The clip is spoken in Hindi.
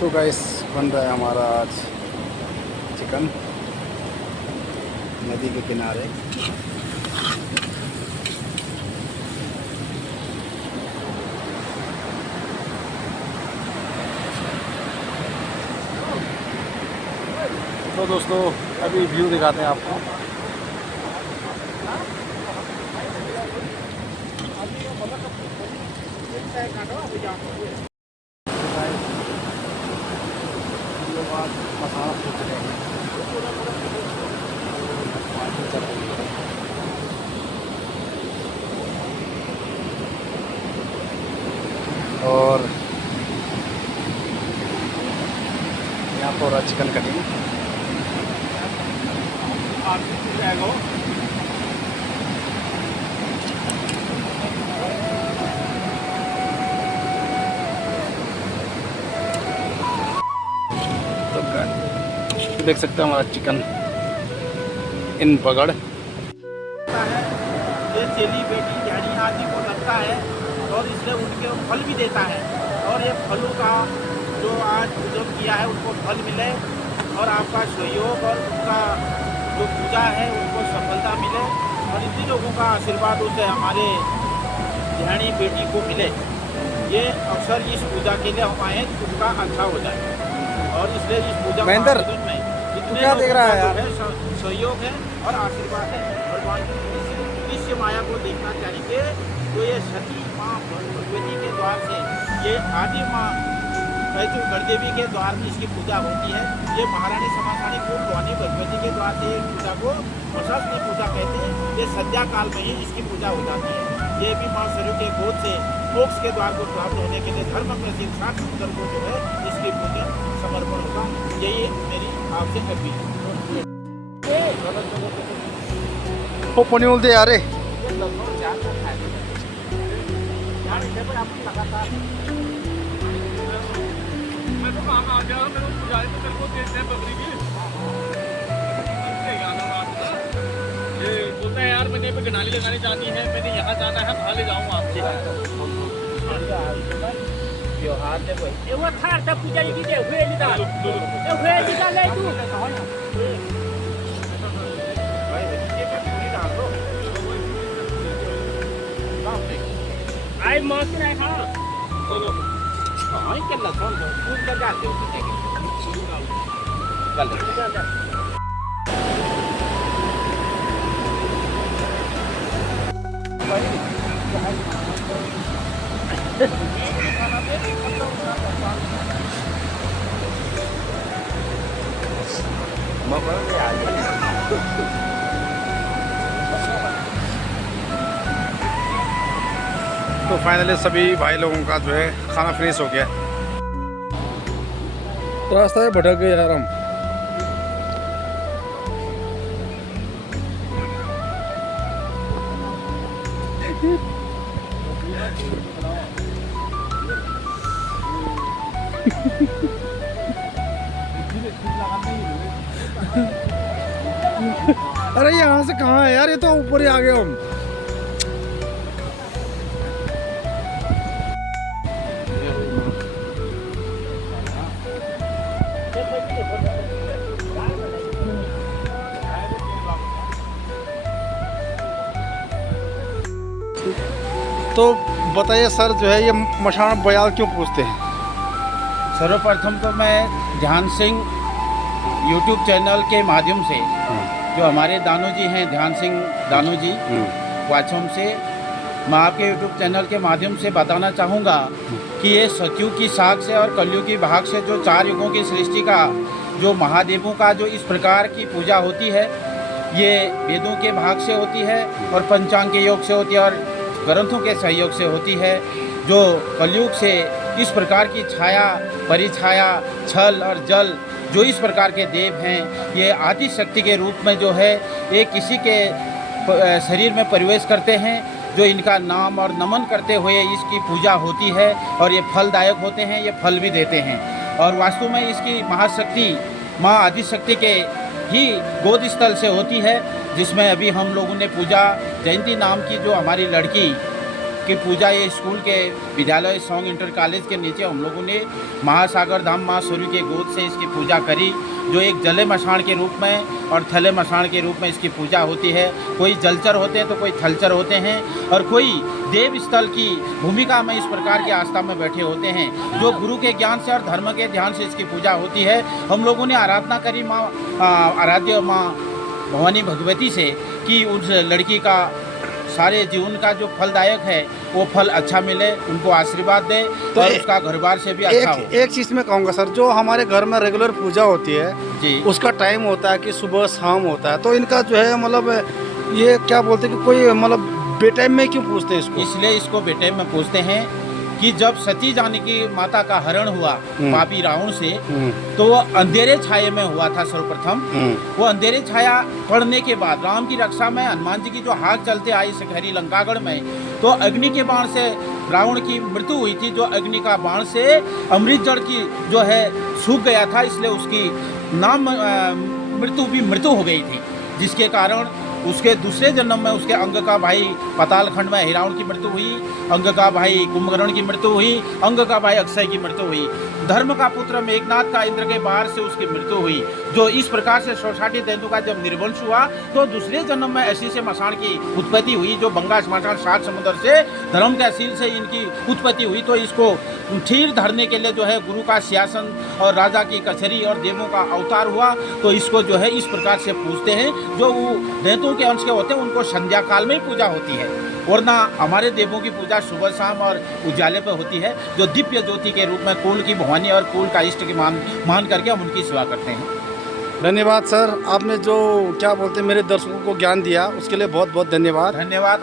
तो गाइस बन रहा है हमारा आज चिकन नदी के किनारे। तो दोस्तों अभी व्यू दिखाते हैं आपको। मसाला पूछ रहे हैं और यहाँ पर हो रहा चिकन कटिंग। तो देख सकते हैं हमारा चिकन इन पकड़। ये चेली बेटी ध्यानी आदि को लगता है और इसलिए उनके फल भी देता है और ये फलों का जो आज पूजन किया है उनको फल मिले और आपका सहयोग और उनका जो पूजा है उनको सफलता मिले और इन्हीं लोगों का आशीर्वाद उसे हमारे ध्यानी बेटी को मिले। ये अवसर इस पूजा के लिए हम आए उनका अच्छा हो जाए और इसलिए इस पूजा महेंद्र में जितने क्या देख रहा है यार? सहयोग है और आशीर्वाद है भगवान की दृश्य माया को देखना चाहेंगे तो ये सती माँ भगवती के द्वार से ये आदि माँ जो गणदेवी के द्वार में इसकी पूजा होती है। ये महारानी समासानी को भवानी भगवती के द्वार से पूजा को मशासनी पूजा कहते हैं। ये संध्या काल में ही इसकी पूजा हो जाती है। ये भी माँ सरयू के गोद से मोक्ष के द्वार को प्राप्त होने के लिए धर्म प्रसिद्ध सात सुंदर को जो है इसकी पूजा समर्पण होगा। यही मेरी आपसे अपील वो पनी बोलते यार बोलता है यार मैंने गनाली लगानी जानी है, मैंने यहाँ जाना है, कहाँ ले जाऊँ आपसे। त्योहार ने कोई เดี๋ยวว่าถ้าจะพูดอย่างนี้เดี๋ยวเวรนี่ได้เดี๋ยวเวรนี่ได้เลยดู ไอ้หมอที่ไหนครับ hỏi cái là con rồi cũng có ra được cái này gần được một cái तो फाइनली सभी भाई लोगों का जो है खाना फिनिश हो गया। तो रास्ता है भटक गए यार हम। अरे यहाँ से कहाँ है यार, ये तो ऊपर ही आ गए हम। तो बताइए सर, जो है ये मशान बयाल क्यों पूछते हैं? सर्वप्रथम तो मैं ध्यान सिंह यूट्यूब चैनल के माध्यम से जो हमारे दानू जी हैं, ध्यान सिंह दानू जी वाचम से मैं आपके यूट्यूब चैनल के माध्यम से बताना चाहूँगा कि ये सतयुग की साख से और कलयुग की भाग से जो 4 युगों की सृष्टि का जो महादेवों का जो इस प्रकार की पूजा होती है, ये वेदों के भाग से होती है और पंचांग के योग से होती है और ग्रंथों के सहयोग से होती है। जो कलयुग से इस प्रकार की छाया, परिछाया, छल और जल जो इस प्रकार के देव हैं, ये आदि शक्ति के रूप में जो है ये किसी के शरीर में प्रवेश करते हैं, जो इनका नाम और नमन करते हुए इसकी पूजा होती है और ये फलदायक होते हैं, ये फल भी देते हैं। और वास्तु में इसकी महाशक्ति माँ आदिशक्ति के ही गोद स्थल से होती है, जिसमें अभी हम लोगों ने पूजा जयंती नाम की जो हमारी लड़की की पूजा ये स्कूल के विद्यालय सॉन्ग इंटर कॉलेज के नीचे हम लोगों ने महासागर धाम माँ सूर्य के गोद से इसकी पूजा करी, जो एक जले मसाण के रूप में और थले मसाण के रूप में इसकी पूजा होती है। कोई जलचर होते हैं तो कोई थलचर होते हैं, और कोई देव स्थल की भूमिका में इस प्रकार की आस्था में बैठे होते हैं, जो गुरु के ज्ञान से और धर्म के ध्यान से इसकी पूजा होती है। हम लोगों ने आराधना करी माँ आराध्य माँ भवानी भगवती से कि उस लड़की का सारे जीवन का जो फलदायक है वो फल अच्छा मिले, उनको आशीर्वाद दे तो और उसका घर बार से भी अच्छा हो। एक चीज़ मैं कहूँगा सर, जो हमारे घर में रेगुलर पूजा होती है जी, उसका टाइम होता है कि सुबह शाम होता है, तो इनका जो है मतलब ये क्या बोलते हैं कि कोई मतलब बेटाइम में क्यों पूछते हैं इसको? इसलिए इसको बेटे में पूछते हैं कि जब सती जानकी माता का हरण हुआ पापी रावण से, तो वो अंधेरे छाये में हुआ था सर्वप्रथम। वो अंधेरे छाया पड़ने के बाद राम की रक्षा में हनुमान जी की जो हाथ चलते आई शिखरी लंकागढ़ में, तो अग्नि के बाण से रावण की मृत्यु हुई थी, जो अग्नि का बाण से अमृत जल की जो है सूख गया था, इसलिए उसकी नाम मृत्यु हो गई थी, जिसके कारण उसके दूसरे जन्म में उसके अंग का भाई पाताल खंड में हिरावण की मृत्यु हुई, अंग का भाई कुंभकर्ण की मृत्यु हुई, अंग का भाई अक्षय की मृत्यु हुई, धर्म का पुत्र मेघनाथ का इंद्र के बाहर से उसकी मृत्यु हुई। जो इस प्रकार से सोसाइटी दैत्यों का जब निर्वंश हुआ, तो दूसरे जन्म में ऐसी से मसान की उत्पत्ति हुई, जो बंगा स्मशान 7 समुद्र से धर्म के असील से इनकी उत्पत्ति हुई। तो इसको ठीक धरने के लिए जो है गुरु का सिंहासन और राजा की कचहरी और देवों का अवतार हुआ, तो इसको जो है इस प्रकार से पूजते हैं। जो वो दैत्यों के अंश के होते हैं उनको संध्या काल में ही पूजा होती है, वरना हमारे देवों की पूजा सुबह शाम और उजाले पर होती है, जो दिव्य ज्योति के रूप में कुल की भवानी और कुल का इष्ट की मान करके हम उनकी सेवा करते हैं। धन्यवाद सर, आपने जो क्या बोलते हैं मेरे दर्शकों को ज्ञान दिया उसके लिए बहुत बहुत धन्यवाद। धन्यवाद।